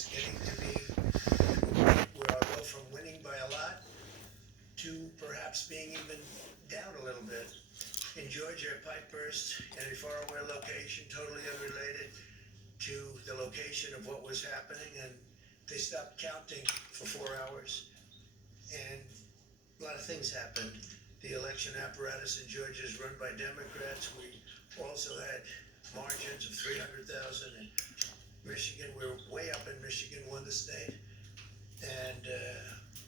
It's getting to be where I'll go from winning by a lot to perhaps being even down a little bit. In Georgia, a pipe burst in a faraway location, totally unrelated to the location of what was happening, and they stopped counting for 4 hours. And a lot of things happened. The election apparatus in Georgia is run by Democrats. We also had margins of 300,000 in Michigan. We're way up in Michigan, won the state. And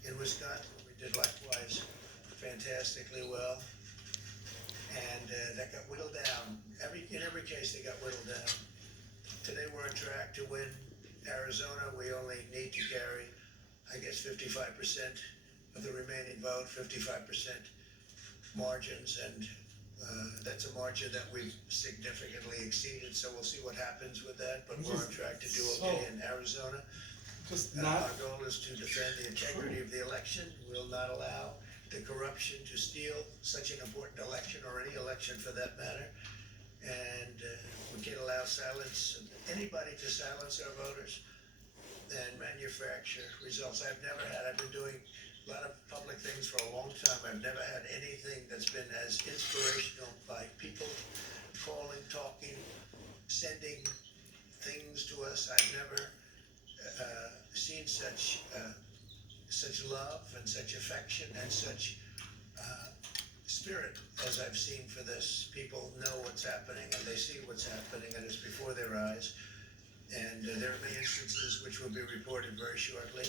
in Wisconsin, we did likewise fantastically well. And that got whittled down. In every case, they got whittled down. Today, we're on track to win Arizona. We only need to carry, I guess, 55% of the remaining vote, 55% margins, and that's a margin that we've significantly exceeded, so we'll see what happens with that, but we're on track to do okay in Arizona. Our goal is to defend the integrity of the election. We'll not allow the corruption to steal such an important election, or any election for that matter, and we can't allow anybody to silence our voters and manufacture results. I've been doing a lot of public things for a long time. I've never had anything that's been as inspirational, by people calling, talking, sending things to us. I've never seen such love and such affection and such spirit as I've seen for this. People know what's happening, and they see what's happening, and it's before their eyes. And there are many instances which will be reported very shortly.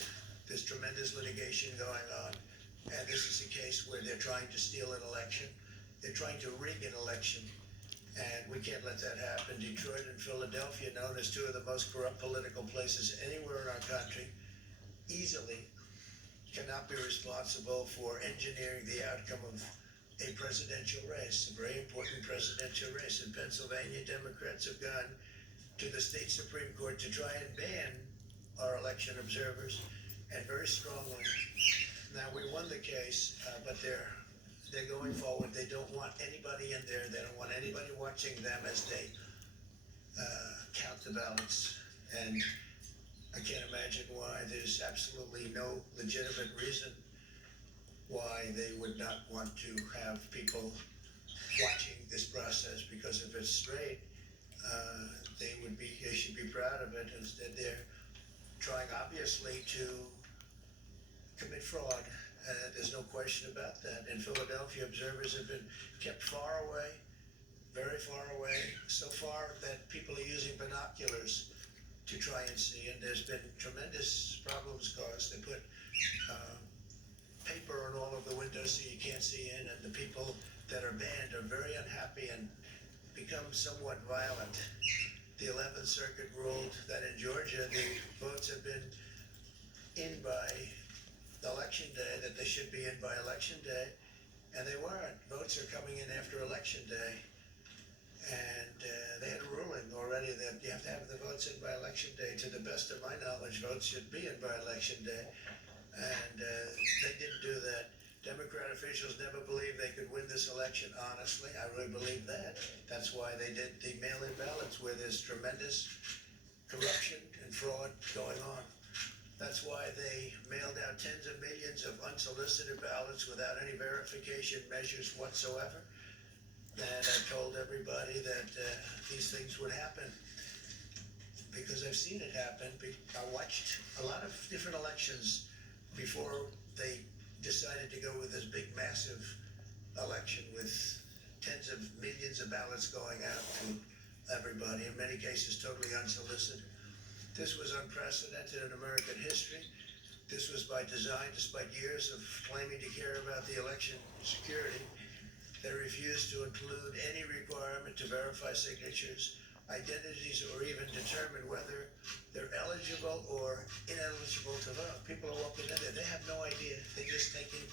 There's tremendous litigation going on, and this is a case where they're trying to steal an election. They're trying to rig an election, and we can't let that happen. Detroit and Philadelphia, known as two of the most corrupt political places anywhere in our country, easily cannot be responsible for engineering the outcome of a presidential race, a very important presidential race. In Pennsylvania, Democrats have gone to the state Supreme Court to try and ban our election observers, and very strongly. Now, we won the case, but they're going forward. They don't want anybody in there. They don't want anybody watching them as they count the ballots. And I can't imagine why. There's absolutely no legitimate reason why they would not want to have people watching this process, because if it's straight, they should be proud of it. Instead, they're trying, obviously, to commit fraud. There's no question about that. In Philadelphia, observers have been kept far away, very far away, so far that people are using binoculars to try and see, and there's been tremendous problems caused. They put paper on all of the windows so you can't see in, and the people that are banned are very unhappy and become somewhat violent. The 11th Circuit ruled that in Georgia the votes have been in by election day, that they should be in by election day, and they weren't. Votes are coming in after election day, and they had a ruling already that you have to have the votes in by election day. To the best of my knowledge, votes should be in by election day, and they didn't do that. Democrat officials never believed they could win this election honestly. I really believe that. That's why they did the mail-in ballots, where there's tremendous corruption and fraud going on. That's why they mailed out tens of millions of unsolicited ballots without any verification measures whatsoever. And I told everybody that these things would happen, because I've seen it happen. I watched a lot of different elections before they decided to go with this big, massive election with tens of millions of ballots going out to everybody, in many cases totally unsolicited. This was unprecedented in American history. This was by design. Despite years of claiming to care about the election security, they refused to include any requirement to verify signatures, identities, or even determine whether they're eligible or ineligible to vote. People are walking in there, they have no idea. They're just taking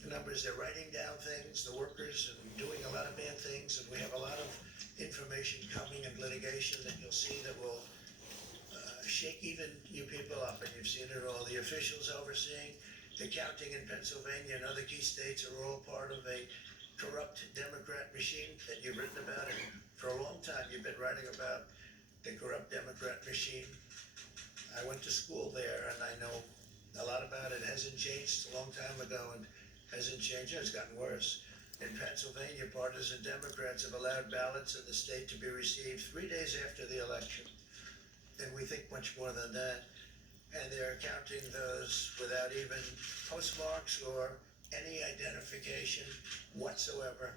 the numbers, they're writing down things, the workers, and doing a lot of bad things. And we have a lot of information coming in litigation that you'll see that will shake even you people up, and you've seen it all. The officials overseeing the counting in Pennsylvania and other key states are all part of a corrupt Democrat machine that you've written about it for a long time. You've been writing about the corrupt Democrat machine. I went to school there and I know a lot about it. It hasn't changed a long time ago and hasn't changed. It's gotten worse. In Pennsylvania, partisan Democrats have allowed ballots in the state to be received 3 days after the election. And we think much more than that. And they're counting those without even postmarks or any identification whatsoever.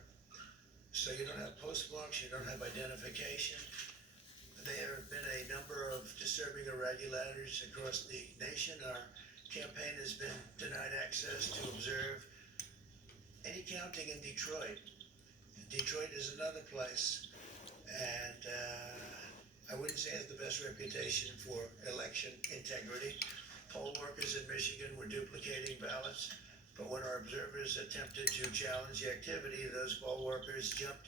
So you don't have postmarks, you don't have identification. There have been a number of disturbing irregularities across the nation. Our campaign has been denied access to observe any counting in Detroit. Detroit is another place, and I wouldn't say it has the best reputation for election integrity. Poll workers in Michigan were duplicating ballots, but when our observers attempted to challenge the activity, those poll workers jumped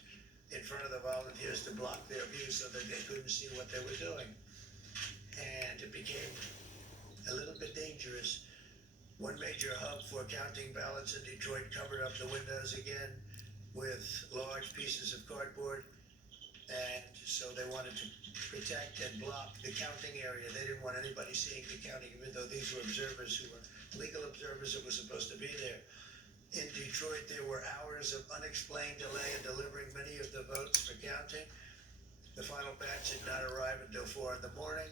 in front of the volunteers to block their view so that they couldn't see what they were doing. And it became a little bit dangerous. One major hub for counting ballots in Detroit covered up the windows again with large pieces of cardboard. And so they wanted to protect and block the counting area. They didn't want anybody seeing the counting, even though these were observers who were legal observers that were supposed to be there. In Detroit, there were hours of unexplained delay in delivering many of the votes for counting. The final batch did not arrive until 4 in the morning,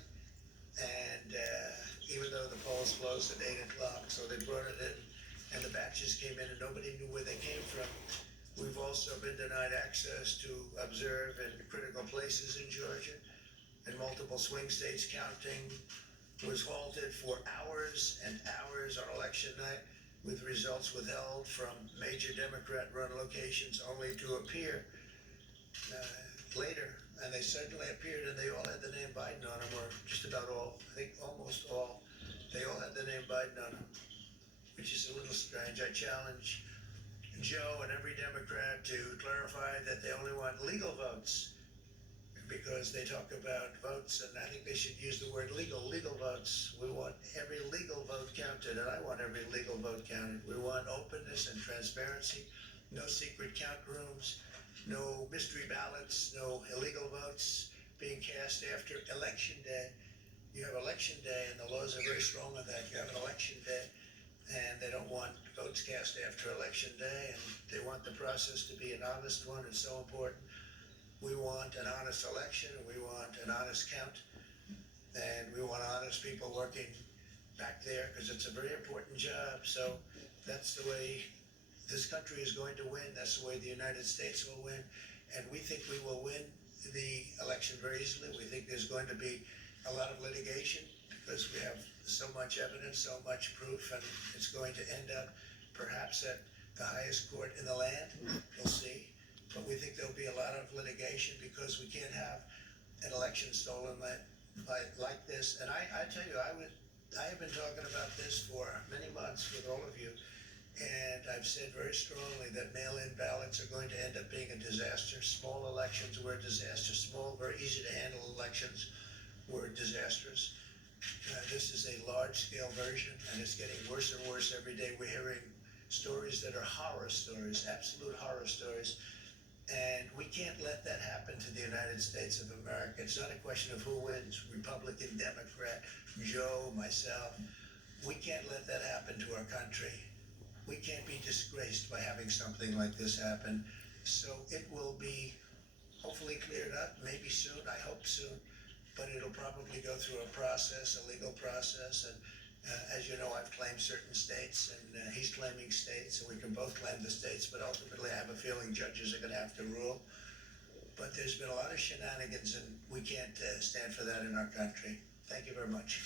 and even though the polls closed at 8 o'clock, so they brought it in, and the batches came in and nobody knew where they came from. We've also been denied access to observe in critical places in Georgia. In multiple swing states, counting was halted for hours and hours on election night, with results withheld from major Democrat-run locations only to appear later. And they certainly appeared, and they all had the name Biden on them, or just about all, I think almost all. They all had the name Biden on them, which is a little strange. I challenge Joe and every Democrat to clarify that they only want legal votes, because they talk about votes, and I think they should use the word legal votes. We want every legal vote counted, and I want every legal vote counted. We want openness and transparency, no secret count rooms, no mystery ballots, no illegal votes being cast after election day. You have election day, and the laws are very strong on that. You have an election day, and they don't want votes cast after election day, and they want the process to be an honest one. It's so important. We want an honest election, and we want an honest count, and we want honest people working back there, because it's a very important job. So that's the way this country is going to win. That's the way the United States will win, and we think we will win the election very easily. We think there's going to be a lot of litigation, because we have so much evidence, so much proof, and it's going to end up perhaps at the highest court in the land. We'll see. But we think there'll be a lot of litigation, because we can't have an election stolen like this. And I tell you, I have been talking about this for many months with all of you, and I've said very strongly that mail-in ballots are going to end up being a disaster. Small elections were a disaster. Small, very easy to handle elections were disastrous. This is a large-scale version, and it's getting worse and worse every day. We're hearing stories that are horror stories, absolute horror stories. And we can't let that happen to the United States of America. It's not a question of who wins, Republican, Democrat, Joe, myself. We can't let that happen to our country. We can't be disgraced by having something like this happen. So it will be hopefully cleared up, maybe soon, I hope soon, but it'll probably go through a process, a legal process. And as you know, I've claimed certain states, and he's claiming states, and we can both claim the states, but ultimately I have a feeling judges are going to have to rule. But there's been a lot of shenanigans, and we can't stand for that in our country. Thank you very much.